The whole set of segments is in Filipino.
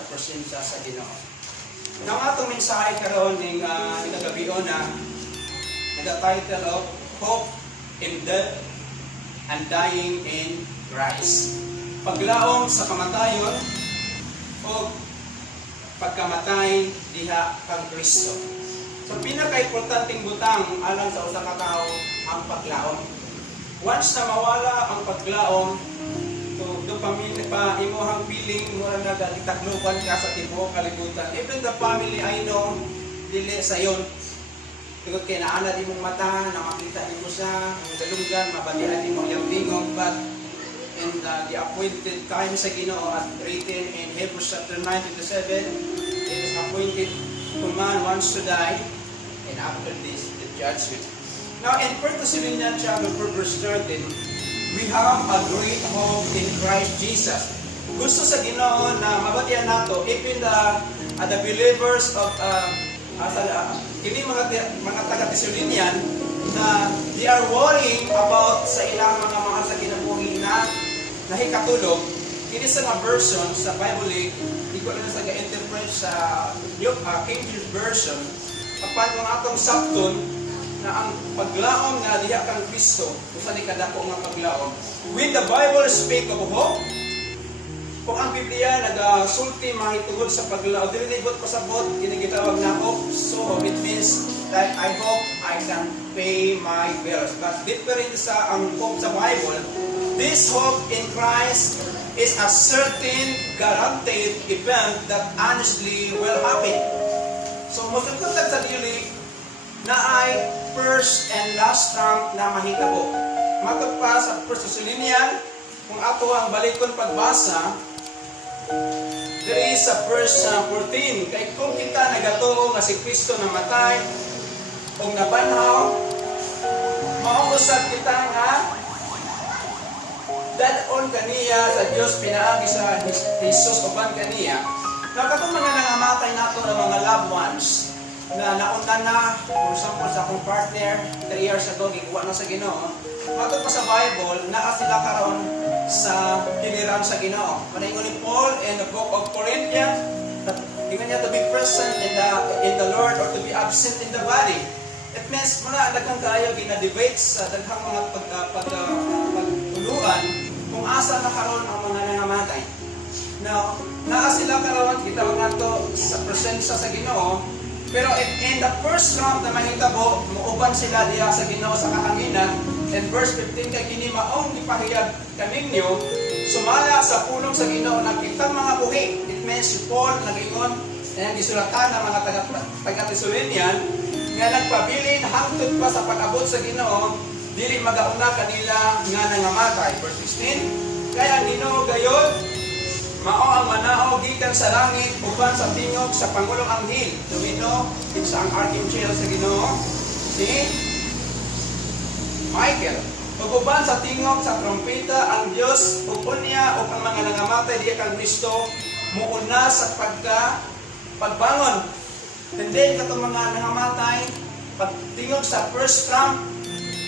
sa presensya sa Ginoo. Nang atong mensahe karon ning nagagabion na nag-title of Hope in Death and Dying in Christ. Paglaom sa kamatayon o pagkamatay diha kang Kristo. So pinaka-importanting butang alang sa usa ka tawo ang paglaom. Once na mawala ang paglaom, dopamine pa imuhang feeling mo na nagatakluban ka sa tibuok kalibutan. Even the family I know dili sayon. Tungod kay naana di mong mata, na makita di mo siya, ang dalunggan, mabalian di mo yung bingong, but in the appointed time sa Ginoo as written in Hebrews chapter 9:7, it is appointed to man once to die, and after this, the judgment. Now, in 1 Thessalonians chapter 4, verse 13, we have a great hope in Christ Jesus. Gusto sa Ginoo na mabatian nato, even the believers of kini mga taga-Thessalonian na they are worrying about sa ilang mga mahal sa kinabuhi na nahikatulog. Kini sa nga version sa Bible, di ko na sa ga-interpret sa King James Version, kapag ang atong sabton na ang paglaom nga diha kang Kristo, usa ni kadako nga paglaom. When the Bible speak of hope, kung ang Biblia nagasulti mahitungod sa paglaom, dili nibot pasabot kini gitawag na hope. So it means that I hope I can pay my bills. But different sa ang hope sa Bible, this hope in Christ is a certain guaranteed event that honestly will happen. So masugot sa dili na ay first and last trump na mahitabo. Matod pa sa 1 Thessalonians, kung ato ang balikon pagbasa, there is a verse 14. Kay kung kita nagatuo nga si Kristo namatay o nabanhaw, mausap kita nga dadon kaniya sa Dios pinaagi sa Jesus uban kaniya. Nakatong mga nangamatay nato ng mga loved ones na nauna na, for example, sa akong partner, 3 years ago, gikuha na sa Ginoo. Matod pa sa Bible, naa sila karon sa hiliran sa Ginoo. Manaingon ni Paul in the book of Corinthians, that even niya to be present in the Lord or to be absent in the body. It means, muna daghang kaayo gina-debate sa daghang mga pagtuluan kung asa na karon ang mga nangamatay. Now, naa sila karon, kita nga to sa presensya sa Ginoo. Pero in the first round na mahitabo, muuban sila diha sa Ginoo sa kahanginan. And verse 15 kay kini maong gipahayag kaninyo sumala sa pulong sa Ginoo nakitang mga buhi. It means si Paul nag-ingon and gisulatan ng mga taga-Thessalonian nga nagpabilin hangtod pa sa pag-abot sa Ginoo dili magauna kanila nga nangamatay. Verse 16 kaya ang Ginoo gayon mao ang manao gikan sa langit uban sa tingog sa pangulong anghel tumino sa ang archangel sa Ginoo si Michael. Uban sa tingog sa trompeta ang Dios upon niya o ang mga nangamatay diha kang Kristo muuna sa pagbangon. And then katong mga nangamatay pagtingog sa first trump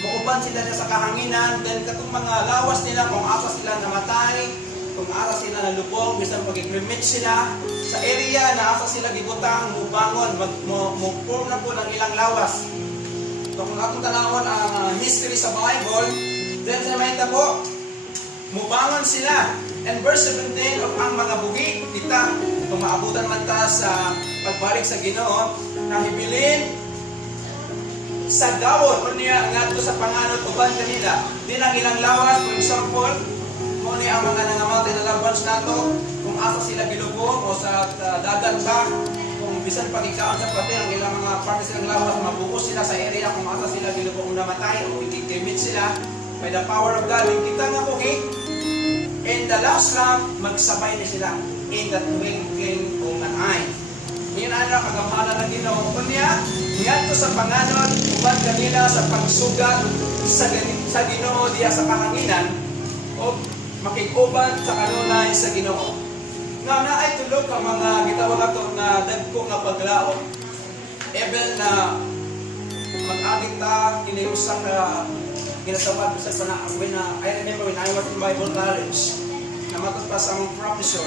muuban sila sa kahanginan. Then katong mga lawas nila kung asa sila namatay, kung asa sila nalubog, bisan pag-cremate sila sa area na asa sila gibutang, mubangon, mag-form na po ng ilang lawas. So kung atong tanawon ang history sa Bible, then sa mahitabo, mubangon sila. And verse 17, ang mga bugi, kita, kung maabutan man ta sa pagbalik sa Ginoo, na hibilin sa gawon, o niya nga sa panganod uban kanila. Di lang ilang lawas, for example, muna ang mga nangamatay na loved ones nato, kung asa sila bilubog o sa dagat ba, kung bisan pagikaon sa pati, ang ilang mga parte silang lawas, mabuhos sila sa area kung asa sila bilubog o namatay o ikikimit sila by the power of God. Kita nga po, in the last lamp, magsabay na sila in the twinkling of an eye. Yun ano, kagamhanan na Ginoo. Kunya, ngadto sa panganon, uban kanila sa pagsugat sa Ginoo diya sa kahanginan o makig-uban sa kanunay sa Ginoo. Nga naay tulog ang mga gitawag ato na dagko nga paglaom. Even na mag-adik ta kini usa ka ginasawad sa sana when I remember when I was in Bible college, namatod pa sa among professor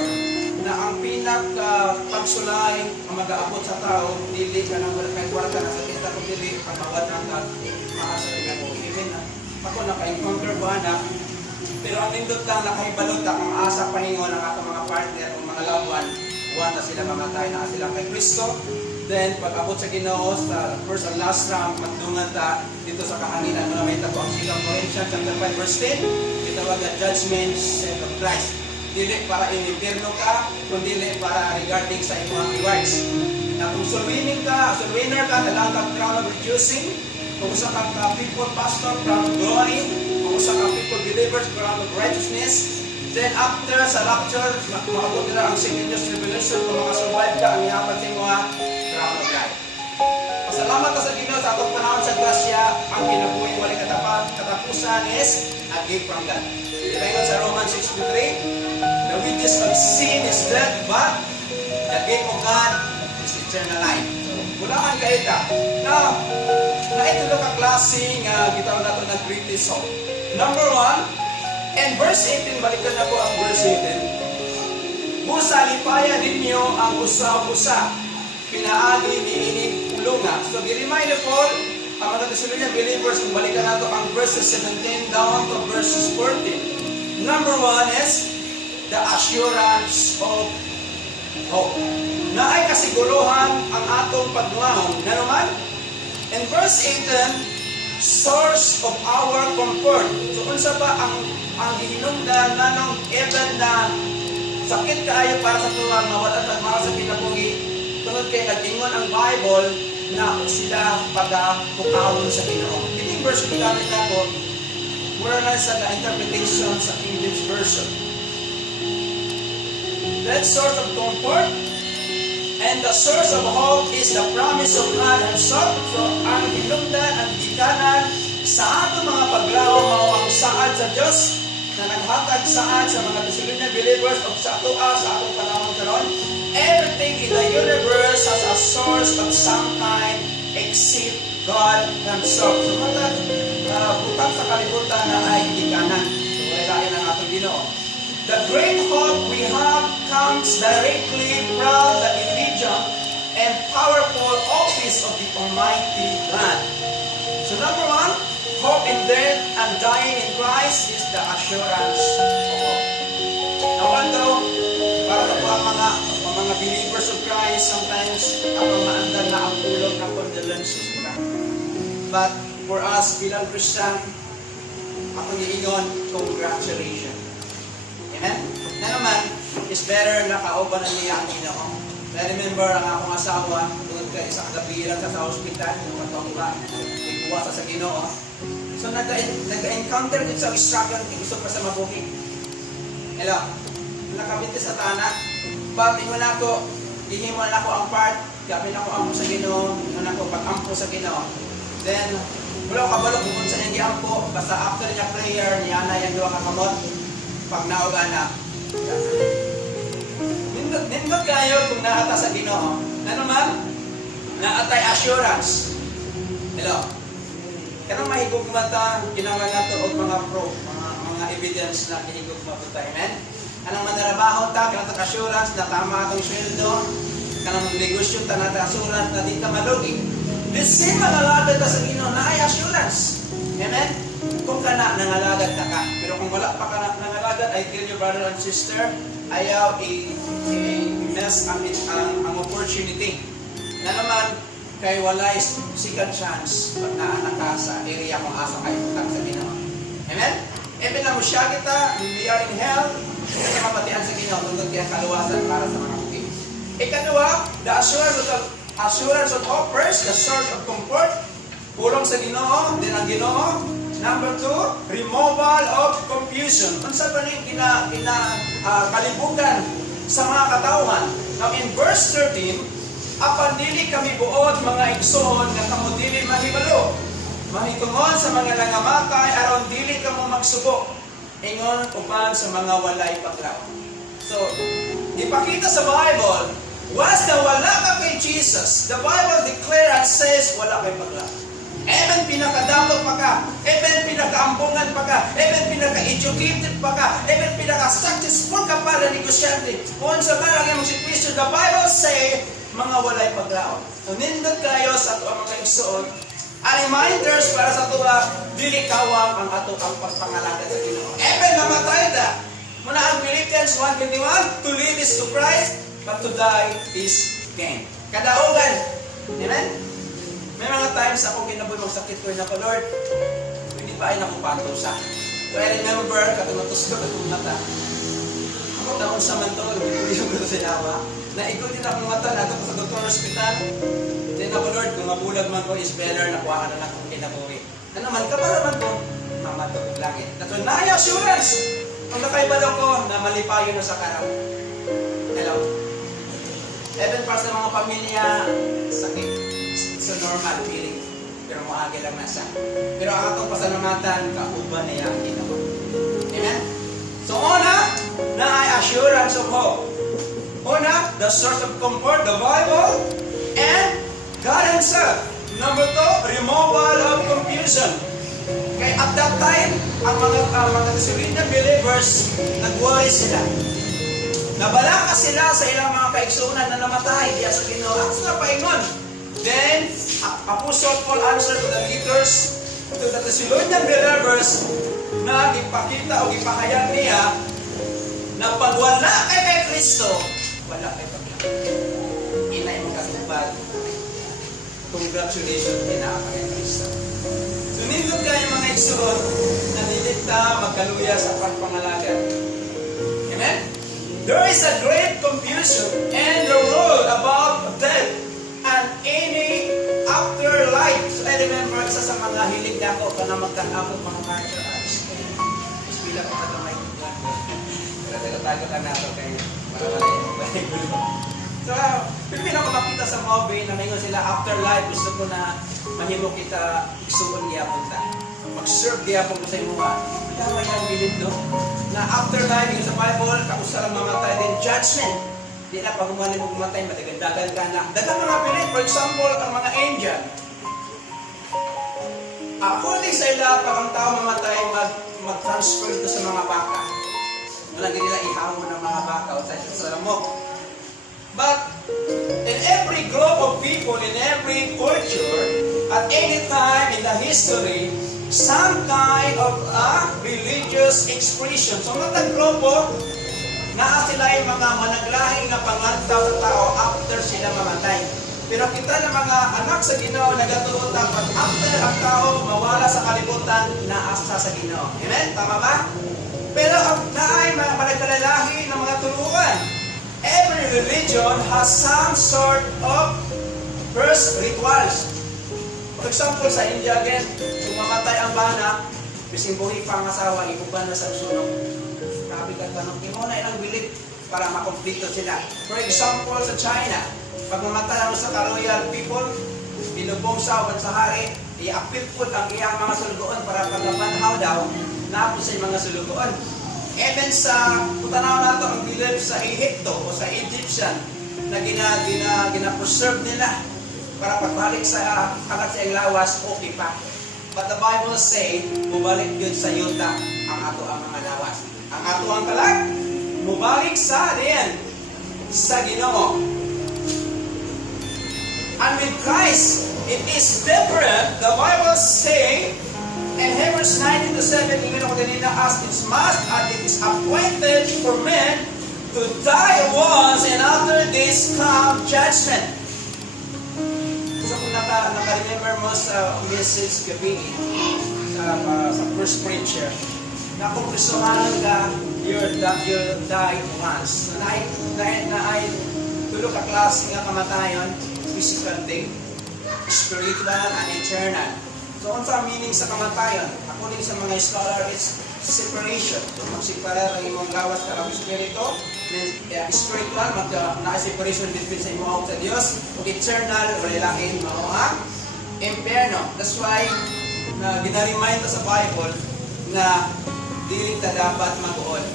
na ang pinaka pagsulay ang mag-aabot sa tao, dili ka nang wala kay kwarta na sa kita kung dili pagmawad ng tao, makasali nga ko. Even ako naka-encounter ba na, pero ang nindot lang nakahibalot na kung asa pahingon ang atong mga partner o mga loved one, na sila mamatay na sila kay Kristo. Then, pag-abot sa Ginoo sa first and last round, magdungan ta dito sa kahanginan mo na may tapo ang 2 Corinthians chapter 5 verse 10, itawag na judgment seat of Christ. Dili para in-impierno ka, kundi para regarding sa imong rewards. Na kung winner ka, dalang kang crown of rejoicing, kung usa kang people pastor, crown of glory, kung usa kang people believers, crown of righteousness. Then after sa rapture, maabot nila ang singular tribulation, kung makasurvive ka, ang yaman sa mga crown of life. Pasalamat ka sa Ginoo sa atong panahon sa grasya, ang kinabuhi wali katapusan is a gift from God. Ito sa Romans 6:3, the wages of sin is death, but the gift of God is eternal life. So, bulaan ka ita. Now, ito ka klaseng gitawag natin ng greatest hope. Number 1, and verse 18, balikan na po ang verse 18. Musalipayan ninyo ang usa-usa, pinaagi niinig ulunga. So, be-remind po, ang mga Thessalonian believers, kung balikan nato ang verses 17 down to verses 14. Number 1 is the assurance of hope. Na ay kasiguruhan ang atong pagduahon. Na naman, in verse 18, source of our comfort. So, unsa ba ang hinungdan nanong even na sakit kaayo para sa tuwang mawala sa mga sa kinabuhi, tungod kay nag-ingon ang Bible na sila pagkakukawon sa Ginoo. Ito yung verse na gamit ako, mura na sa interpretation sa English version. That source of comfort and the source of hope is the promise of God Himself. So, ang hinungdan, ang gikanan sa ato mga paglaom mao ang saad sa Diyos na naghatag saad sa mga Thessalonian believers o sa atong panahon karon. Everything in the universe has a source of some kind except God Himself. So, butang sa kalibutan na ay gikanan. So, wala yan ang atong Ginoo. The great hope we have comes directly from the immediate and powerful office of the Almighty God. So number 1, hope in death and dying in Christ is the assurance of hope. Now, although, para po ang mga believers of Christ, sometimes ang maandan na ang tulog ng condolences nila. But for us, bilang Christian, ako niingon, congratulations. Amen? Na naman, is better na kauban na niya ang Ginoo. I remember ang akong asawa, doon ka isang gabi lang sa hospital, nung katong iba, ikuha sa Ginoo. So nag-encounter din sa struggle, gusto pa sa mabuking. Hello, nakabiti sa tanak, ingon ako, ihimo na ako ang part, gabi na ako ampo sa Ginoo, ingon ako pag-ampo sa Ginoo. Then, wala ko kabalo kung sa niyang giampo, basta after niya prayer, niya na yung duwa kakamot, pag nauga na, nindot kayo kung naata sa Ginoo. Na naman, naatay assurance. Hello. Kanang mahigugma ta, ginawa nato og mga evidence na hinigugma po tayo. Amen? Kanang manarabaho ta, kanang assurance na tama atong sweldo, kanang negosyo ta nata assurance na di ka malugi. The same mangalagad ta sa Ginoo na ay assurance. Amen? Kung ka na nangalagad na ka. Pero kung wala pa ka na nangalagad, I tell you brother and sister, ayaw i-mess ang opportunity. Na naman, kay wala is second chance pag naanak ka sa area kung asa kayo utang sa Ginoo. Amen? Even na mo siya kita, we are in hell, kita mapatian sa Ginoo, tungkol kaya kaluwasan para sa mga puti. Ikadua, the assurance of hope. First, the source of comfort, pulong sa Ginoo, din ang Ginoo. Number 2, removal of confusion. Unsa ba ning kalibugan sa mga katawhan? Now in verse 13, apan dili kami buot mga igsoon nga kamo dili mahibalo. Mahitungon sa mga nangamatay aron dili kamo magsubo. Ingon uban sa mga walay paglaw. So, ipakita sa Bible, once na wala ka kay Jesus, the Bible declares says wala kay paglaw. Even pinakadamot pa ka, even pinakaampungan pa ka, even pinaka-educated pa ka, even pinaka-successful ka para negosyante. Kung sa marang yung situation, the Bible says say, mga walay paglaom. So, nindot kayo sa ato ang mga igsoon, ang reminders para sa ato dili kawang ang ato ang pagpangalagan sa Ginoo. Even mamatay da. Muna ang Philippians 1:21, to live is to Christ, but to die is gain. Kadaugan. Amen? May mga times ako kinabuhi magsakit ko na ko, Lord, hindi pa ay nakupanto sa. So I remember, katumatos ko akong mata. Ako taon sa mantol, yung ko sa nawa. Naikot din akong mata, nato ko sa doktor hospital. Then ako, Lord, kung mabulag man ko is better, nakuha ka na lang kung kinabuhi. Ano man, kapara man ko, mamatog langit. Nato, na assurance! Kung nakaibalaw ko, na malipayo na sa karaw. Hello? Even para sa mga pamilya, sakit. It's a normal feeling. Pero maagi lang na siya. Pero ang atong pasalamatan, kauban niya ang Ginoo. Amen? So una, na ay assurance of hope. Una, the source of comfort, the Bible, and God Himself. Number two, removal of confusion. Kaya at that time, ang mga Thessalonian believers, nag-worry sila. Nabalaka sila sa ilang mga kaigsunan na namatay diya sa Ginoo. At sila paingon. Then, Apostle Paul answered to the leaders, to the Thessalonian believers, na ipakita o ipahayag niya na pag wala kay Kristo, wala kay paglaban. Inay mong katubad. Congratulations, kinaka kay Kristo. Sumindot kayo mga igsoon na nilikta magkaluya sa pagpangalagan. Amen? There is a great confusion in the world about death and any afterlife. So I remember isa sa mga hilig ako na magtanaw ng mga martial arts. Bila ko na may tuglan ko. Pero tago ka na ito kayo. Para wala yung Bible. So, pipin ako makita sa movie na ngayon sila afterlife. Gusto ko na mahimo kita isuon gyapon ta. Mag-serve gyapon ko sa imo ha. Kaya may ang bilid no? Na afterlife yung sa Bible, kausa lang mamatay din judgment. Di na pag humanin mo mamatay, madagandagan ka na. Dagang mga pilit, for example, ang mga angel. According sa ila, pag ang tao mamatay, mag-transfer ito sa mga baka. Wala nila ihawon ng mga baka o sa lamok. But in every group of people, in every culture, at any time in the history, some kind of a religious expression. So, matang grupo, na sila yung mga managlahing na pangantaw sa tao after sila mamatay. Pero kita na mga anak sa Ginoo nagatuon pag after ang tao mawala sa kalibutan, naasa sa Ginoo. Amen? Tama ba? Pero ang naay mga managkalalahi ng mga tuluan. Every religion has some sort of first rituals. For example, sa India again, kung mamatay ang bana, bisimbuhi pa ang asawa, ibuban na sa sunog. Sabi ka tanong, na ilang bilid para makomplito sila. For example, sa China, pag mamatay ang sa royal people, binubong sa uban sa hari, i-apil po ang iyang mga sulugoon para paglabanhaw daw, napos sa mga sulugoon. Even sa, putanaw na ito ang belief sa Egypto o sa Egyptian na gina-preserve nila para pagbalik sa kagat sa iyang lawas, okay pa. But the Bible say, bubalik yun sa yuta ang ato ang mga lawas. Ang ato ang kalag, bubalik sa diyan, sa Ginoo. And with Christ, it is different. The Bible say, in Hebrews 19:7, even ako ganina, as it must and it is appointed for men to die once and after this come judgment. So kung naka-remember mo sa message gabi sa first preacher, na kung prisuhan ka, you die once. Na ay tulog ka klase nga kamatayon, physical thing, spiritual and eternal. So, ano sa meaning sa kamatayon? According sa mga scholar, it's separation. So, mag-separar ang imong gawas ka ang spirito, spiritual, naka-separation between sa imong sa Diyos, o eternal, o lalaking mga imperno. That's why, ginaremind sa Bible na dili ta dapat mag-uod.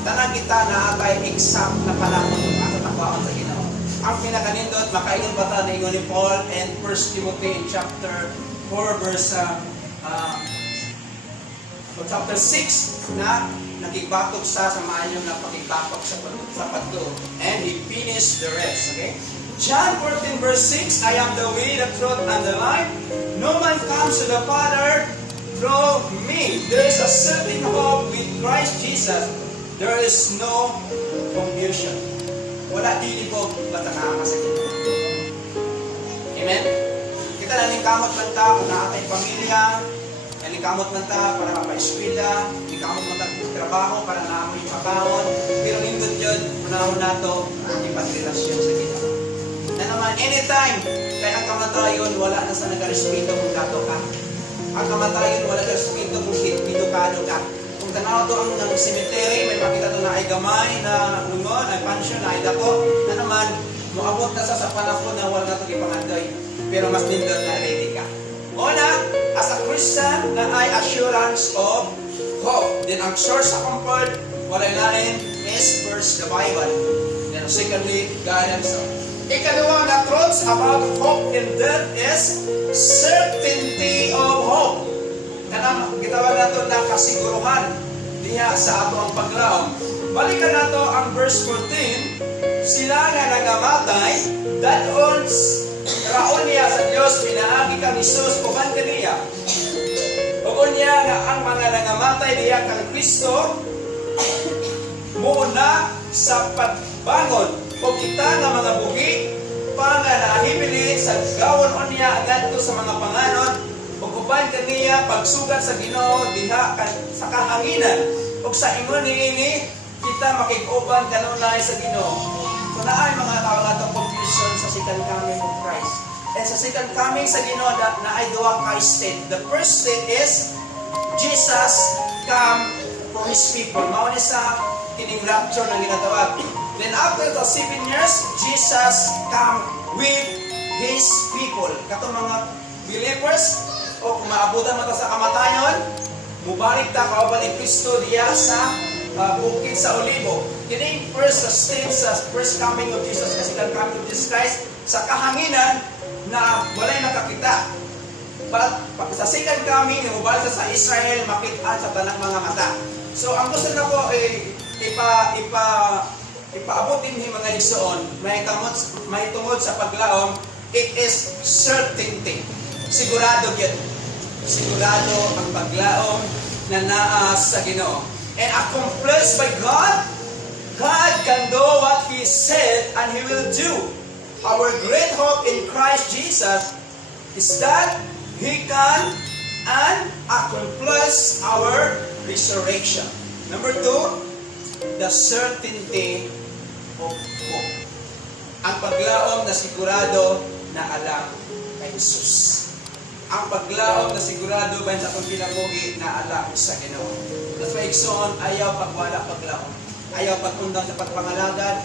Tanang kita na atay exact na panahon at nakuhaan sa Ginoo. Ang pinakanindot, makaingon ba ta na ingon ni Paul and 1 Timothy in chapter 4 verse chapter 6 na nakibatok sa maayo na pakibatok sa pagtuo. And He finished the rest. Okay? John 14 verse 6, I am the way, the truth, and the life. No man comes to the Father through me. There is a certain hope with Christ Jesus. There is no confusion. Wala dili po batanaan sa Ginoo. Amen? Kita nalingkamot man ta kung naatay pamilya, nalingkamot man ta para mapa-eskwela, nalingkamot man ta trabaho para naamoy mabawon, pero hindot yun, unahon nato ang ipagrelasyon sa Ginoo. Na naman, anytime, kaya ang kamatayon, wala na sa nag-respeto kung dato ka. Ang kamatayon, wala na respeto kung pinukado ka. Kung tanaw to ang cemetery, may makita to na ay gamay, na lungon, ay pansyon, na ay dako, na naman, muabot na sa panahon na wala na ito ipangandoy. Pero mas nindot na ready ka. Una, as a Christian, na ay assurance of hope. Then ang source sa comfort, wala lain, is first the Bible. Then secondly, guidance of. Ikalawa na truths about hope and death is certainty of hope. Kanang gitawag nato na kasiguruhan diha sa ato ang paglaom. Balikan nato ang verse 14. Sila nga nangamatay, dadon raon niya sa Dios pinaagi kang Hesus uban kaniya. Ug niya nga ang mga nangamatay diha kang Kristo muna sa pagbangon. O kita nga mga buhi, pa nga nahibili sa gawon o niya agadto sa mga panganon, o uban kaniya pagsugat sa Ginoo diha sa kahanginan, o sa ingon niini, kita makig-uban kanunay sa Ginoo. So naay mga tao natong confusion sa second coming of Christ. And sa second coming sa Ginoo na ay duha ka state. The first state is Jesus come for His people. Mao ni sa kining rapture na ginatawag. Then after the 7 years, Jesus come with His people. Kato mga believers, o kung maabutan mo sa kamatayon, mubalik ta kauban ni Kristo diya sa bukid sa Olivo. Kining first stage sa first coming of Jesus, kasi second coming of Jesus Christ, sa kahanginan na walay nakakita. But sa second coming, mubalik sa Israel, makita sa tanang mga mata. So ang gusto na ko ay ipaabot din mga igsoon, may tungod sa paglaom, it is certainty. Sigurado yun. Sigurado ang paglaom na naa sa Ginoo. And accomplished by God, God can do what He said and He will do. Our great hope in Christ Jesus is that He can and accomplish our resurrection. Number 2, the certainty of hope. Ang paglaom na sigurado na alam kay Jesus. Ang paglaom na sigurado ba sa akong kinabuhi na alam sa Ginoo. That's why igsoon, ayaw pagwala paglaom. Ayaw pagundang sa pagpangalagad.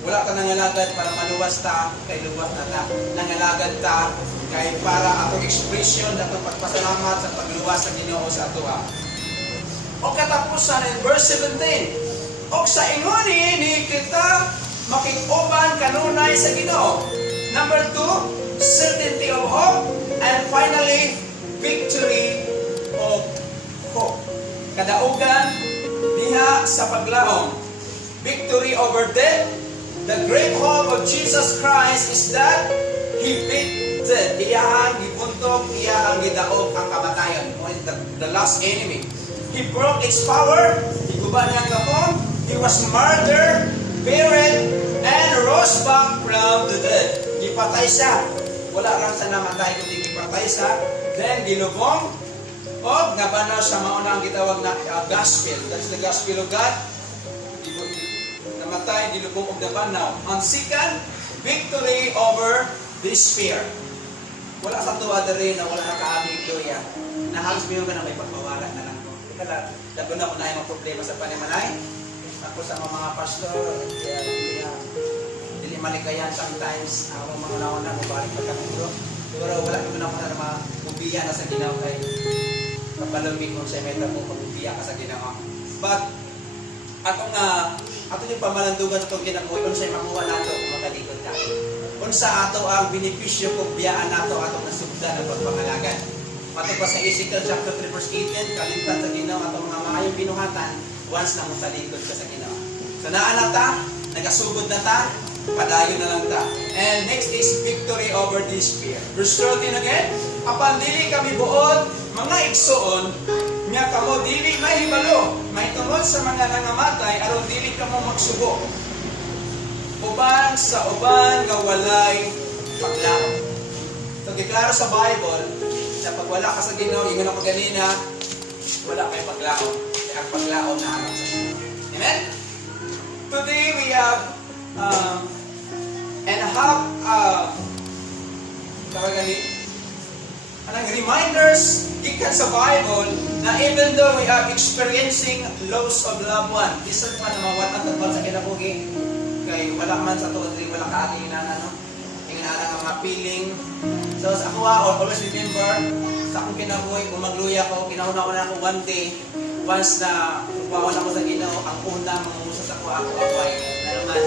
Wala ka nangalagad para maluwas ta, kay luwas na ta. Nangalagad ta, kay para akong expression na itong pagpasalamat sa pagluwas sa Ginoo sa atua. O katapusan in verse 17. O sa ingoni ni kita makikuban kanunay sa Ginoo. Number 2, certainty of hope. And finally, victory of hope. Kadaugan diha sa paglaom. Victory over death. The great hope of Jesus Christ is that He beat death. Iyahang gibuntog, iyahang gidaog ang kamatayon. The last enemy. He broke its power. Higuban niyang gapon. He was murdered, buried, and rose back from the dead. Gipatay siya. Wala lang sa namatay kundi gipatay siya. Then gilubong. O nga banaw sa mauna ang gitawag na gospel. That's the gospel of God. Namatay, gilubong og nabanaw. On second, victory over despair. Wala sa tuwa rin na wala nakaaming doya. Nahalos mo ka na may pagmawala na lang ko. Kaya lago na kung na yung problema sa panimalay. Ako sa mga pastor, dili malikayan sometimes, ang mga nauna, mabalik pa kami doon. Pero wala naman ako na mabubiya na sa Ginoo kay kapalumig kung siya may tamo, mabubiya ka sa Ginoo. But, ato yung pamalandugan itong Ginoo, kung siya makuha nato, kung makalikod ka. Kung sa ato ang benepisyo kung biyaan nato, ato na sugda ng pagpangalagan. Ato pa sa Ezekiel chapter 3 verse 18, kalimtan sa Ginoo, ato mga maayong binuhatan, once na mutalikod ka sa Ginoo. So naa na ta, nagasugod na ta, padayon na lang ta. And next is victory over this fear. Verse 13 again, apan dili kami buot, mga igsoon, nga kamo dili mahibalo, may tungod sa mga nangamatay, aron dili kamo magsugo. Uban sa uban nga walay paglaom. So, giklaro sa Bible, na pag wala ka sa Ginoo, yung ako ganina, wala kay paglaom. Kaya ang paglaom na anak sa Ginoo. Amen? Today we have reminders gikan sa Bible na even though we are experiencing loss of loved one, bisan pa na mawatan tungkol sa kinabuhi, kay wala man sa tuod, wala ka ating inana, ang mga feeling. So sa ako, always remember, sa akong kinabuhi, kung magluya ko, kinauna-una ako one day, once na wawala ko sa Ginoo, ang una mangungusa sa ako ay na naman.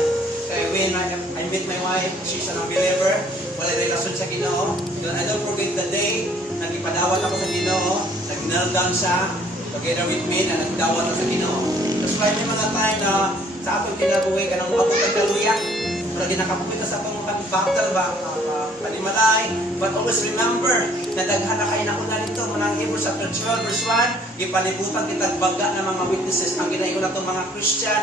Kaya when I met my wife, she's an unbeliever, wala relasyon sa Ginoo. I don't forget the day, nagipadawat ako sa Ginoo, nag-kneel down siya, together with me, na nagdawat ako sa Ginoo. That's why may mga time na sa akong kinabuhi, kanang ako pagkaluya, wala ginakapupit sa akong battle ba, panimalay, but always remember, na daghan na kayo nauna nito, manang Hebrews chapter 12 verse 1, ipanibutan kita baga ng mga witnesses, ang ginayon na itong mga Christian,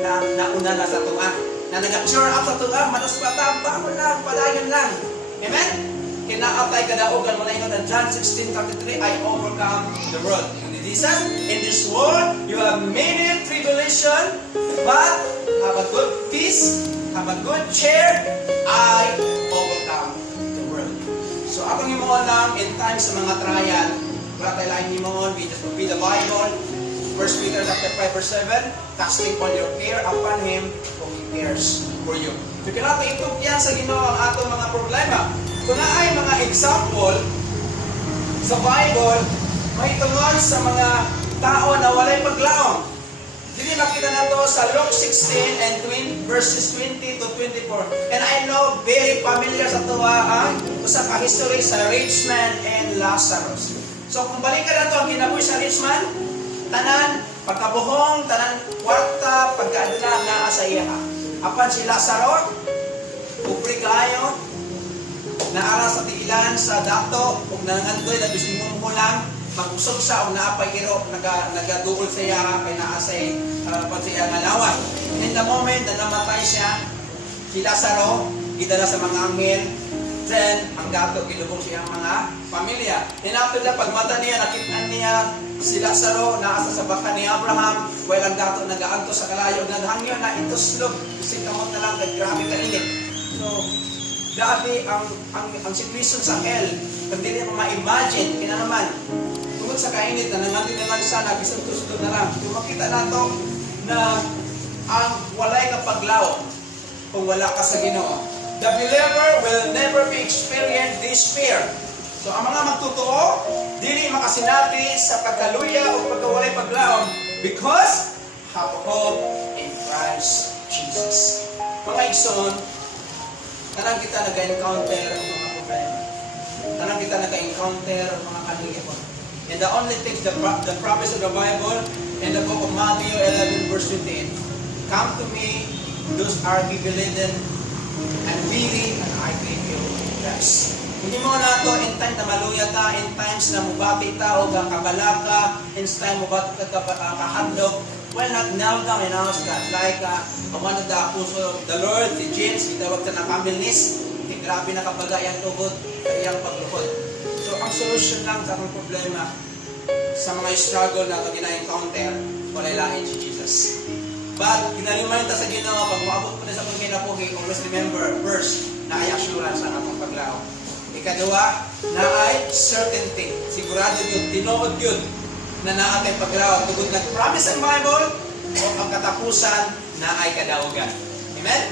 na nauna na sa tuwa, na nag-sure up sa tuwa, matas patamba ako lang, palayan lang. Amen? Kinaatay kadaogan mo na yun, John 16:33, I overcome the world. Jesus, in this world, you have many tribulation, but have a good peace, have a good cheer, I overcome the world. So, akong himuon lang, in times sa mga trial, wala tayo lang himuon, we just read the Bible, 1 Peter chapter 5 verse 7, casting all your care upon Him, for He cares for you. So, kailangan itugyan sa Ginoo ang atong mga problema. Kung na ay mga example sa Bible, may tungkol sa mga tao na walay paglaom. Dili makita na to sa Luke 16 and verses 20 to 24. And I know very familiar sa tuwa ang usa ka history sa rich man and Lazarus. So kung balikan na to ang kinabuhi sa rich man, tanan pagkabuhong, tanan kwarta, pagkaadla na sa iya. Apan si Lazarus, ubri kayo, naara sa tiilan sa dato, ug nangandoy na bisimong lang, mag-usog siya o naapay iro, nagaduol siya kay naasay pag siya nga lawas. In the moment na namatay siya, si Lazaro, gidala sa mga anghel, then ang gato, gilubong siya ang mga pamilya. And after that, pagmata niya, nakita niya si Lazaro, naasa sa baka ni Abraham, while ang gato nagaanto sa kalayo, naghangyo na ituslog, kasi kamot na lang, grabe ka init. So, dati ang situation sa hell, hindi niya ma-imagine, kina naman, tungkol sa kainit na nangantin na lang sana, isang tuslog na lang. Kung makita nato na ang walay ka paglaw kung wala ka sa Ginoo. The believer will never be experience this fear. So ang mga magtotoo, dili makasinati sa pagkaluya o pagkawalay paglaw because have hope in Christ Jesus. Mga igsoon, tanang kita nag-encounter ang mga problema. Tanang kita nag-encounter ang mga kanilipon. And the only thing, the promise of the Bible in the book of Matthew 11 verse 28, come to me, those are heavy laden and weary, and I give you rest. Hindi mo na ito, in time na maluya ka, in times na mubati ta o kabala ka, in time mubati ka kahadlok, well, not kneel down and ask God. Like one of the apostles of the Lord, si James, itawag ka na families, grabe na kabaga yung tugod, iyang pagluhod. So, ang solution lang sa akong problema, sa mga struggle na ito gina-encounter, walay lain si Jesus. But, ginaliman ta sa Ginoo, pag maabot po na sa kong kinapuhi, always remember, first, na ay assurance ang atong paglaw. Ikaduwa, na ay certainty. Sigurado yun, tinuod yun, na naatay paglaw. Tugod nag-promise ang Bible, o ang katapusan na ay kadaugan. Amen?